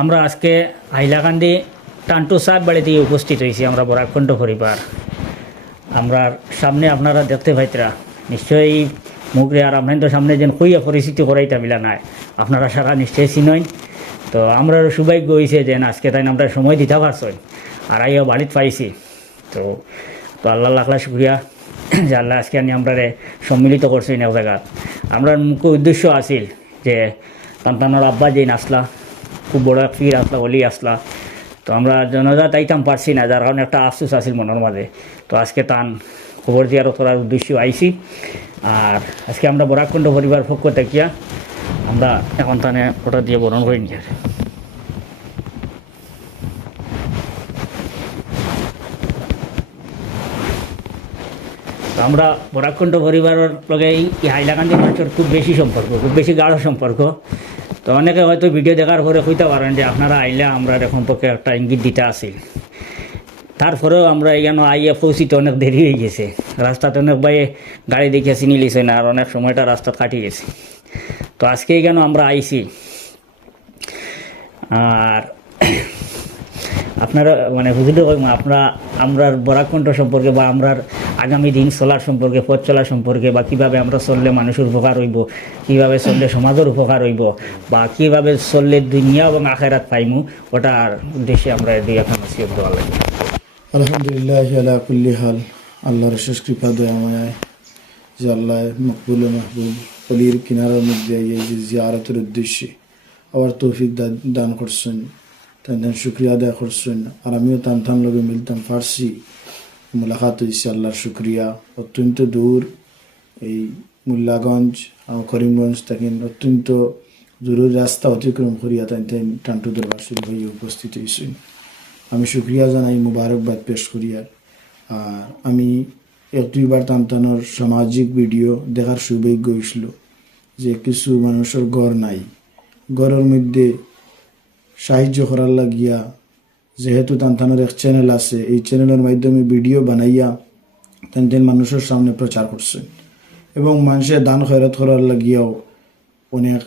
আমরা আজকে হাইলাকান্দি টান্টু সাহেব বাড়িতে উপস্থিত হয়েছি আমরা বরাকণ্ঠ পরিবার। আমরা সামনে আপনারা দেখতে পাইতরা নিশ্চয়ই মুখরে আর আপনার তো সামনে যেন কইয়া পরিচিতি করাইতা মিলা নাই, আপনারা সারা নিশ্চয়ই চিনই। তো আমরা সৌভাগ্য হয়েছে যে আজকে তাই আমরা সময় দিতে পারছই আর আইয়া বাড়িতে পাইছি। তো তো আল্লাহ লাখলা শুক্রিয়া যে আল্লাহ আজকে আনি আমরা সম্মিলিত করছি এক জায়গা। আমরা মুখ্য উদ্দেশ্য আছিল যে সন্তানোর আব্বা যেই আসলা, খুব বড় এক ফির আসলা অলি আসলা, তো আমরা জনজা তাইতাম পারছি না, যার কারণে একটা আফসোস আছিল মনের মাঝে। তো আজকে তান খবর দিয়ার করার উদ্দেশ্য আইছি। আর আজকে আমরা বরাকণ্ঠ পরিবার পক্ষ থাকিয়া আমরা এখন তানে ওটা দিয়ে বরণ করে নিয়ে আমরা বরাকণ্ঠ পরিবারের লগে এই হাইলাকান্দি মানুষের খুব বেশি সম্পর্ক, খুব বেশি গাঢ় সম্পর্ক। তো অনেকে হয়তো ভিডিও দেখার পরে কইতে পারেন যে আপনারা আইলে আমরা সম্পর্কে একটা ইঙ্গিত দিতে আসিল। তারপরেও আমরা এখানে আইয়া পৌঁছিতে অনেক দেরি হয়ে গেছে, রাস্তাতে অনেক ভাই গাড়ি দেখিয়া চিনি লিছে না, আর অনেক সময়টা রাস্তা কাটি গেছে। তো আজকে এখানে আমরা আইছি। আর আপনারা মানে বুঝতে পারবেন আমরা বরাকণ্ঠ সম্পর্কে বা আমরা আগামী দিন চলার সম্পর্কে, পথ চলার সম্পর্কে, বা কীভাবে আমরা চললে মানুষের উপকার হইব, কীভাবে চললে সমাজের উপকার হইব, বা কীভাবে চললে দুনিয়া এবং আখেরাত পাইমু, ওটার উদ্দেশ্যে আমরা দুই একটা নসিহত দেওয়া লাগে। আলহামদুলিল্লাহ আলা কুল্লি হাল। আল্লাহর শেষ কৃপা দয়াময় যে আল্লাহ মকবুল মাহবুব অলির কিনারার মধ্যে এই যে জিয়ারতের উদ্দেশ্যে আবার তৌফিক দান করছেন, তাই শুক্রিয়া আদায় করছেন। আর আমিও টান লগে মিলতাম ফার্সি মোলাকাত হয়েছে, আল্লাহর শুক্রিয়া। অত্যন্ত দূর এই মোল্লাগঞ্জ করিমগঞ্জ থেকে অত্যন্ত দূরের রাস্তা অতিক্রম করিয়া তাই টান্টু দরবার শরীফ হয়ে উপস্থিত হয়েছেন। আমি শুক্রিয়া জানাই, মুবারকবাদ পেশ করিয়ার। আর আমি এক দুইবার টানটানোর সামাজিক ভিডিও দেখার সৌভাগ্য হয়েছিল যে কিছু মানুষের ঘর নাই, ঘরের মধ্যে সাহায্য করার লাগিয়া যেহেতু টানটানোর এক চ্যানেল আছে, এই চ্যানেলের মাধ্যমে ভিডিও বানাইয়া টান মানুষের সামনে প্রচার করছে এবং মানুষের দান খয়রাত করার লাগিয়াও অনেক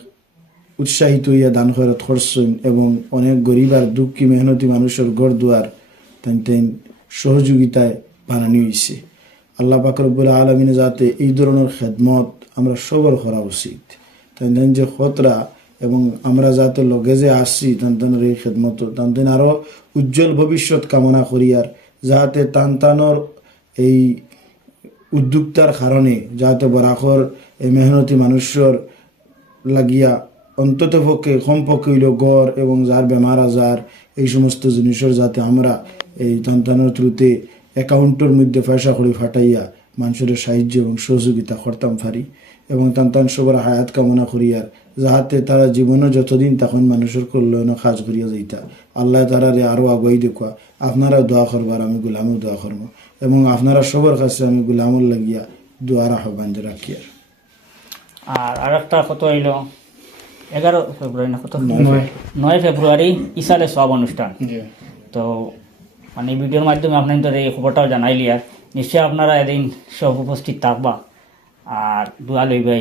উৎসাহিত হইয়া দান খয়রাত করছেন এবং অনেক গরিব আর দুঃখী মেহনতি মানুষের ঘর দুয়ার টান সহযোগিতায় বানানো হয়েছে। আল্লাহ পাক রব্বুল আলামিন যাতে এই ধরনের খেদমত আমরা সবার করা উচিত, তাই যে খতরা এবং আমরা যাতে লগে যে আসছি টানটানোর এই খেদমত টান আরও উজ্জ্বল ভবিষ্যৎ কামনা করিয়ার, যাতে টানটানোর এই উদ্যোক্তার কারণে যাতে বরাকর এই মেহনতি মানুষের লাগিয়া অন্তত পক্ষে কমপক্ষে হইল গড় এবং যার বেমার আজার এই সমস্ত জিনিসের যাতে আমরা এই টানটানোর থ্রুতে অ্যাকাউন্টের মধ্যে পয়সা করে ফাটাইয়া মানুষের সাহায্য এবং সহযোগিতা করতাম পারি এবং টান সবার হায়াত কামনা করিয়ার, যাহাতে তারা জীবনে যতদিন তখন মানুষের কল্যাণ কাজ করিয়া যাইতা। আল্লাহ তারারে আরও আগুয়াই দেখুয়া। আপনারা দোয়া করবার, আমি গোলামও দোয়া করবো এবং আপনারা সবার কাছে আমি গোলামর লাগিয়া দোয়ার আহ্বান রাখিয়ার। আর একটা কত হইল 11 ফেব্রুয়ারি না কত 9 ফেব্রুয়ারি ইসালে সব অনুষ্ঠান। তো মানে ভিডিওর মাধ্যমে আপনাদের এই খবরটাও জানাইলি, আর নিশ্চয়ই আপনারা এদিন সব উপস্থিত থাকবা আর দোয়া লইবাই।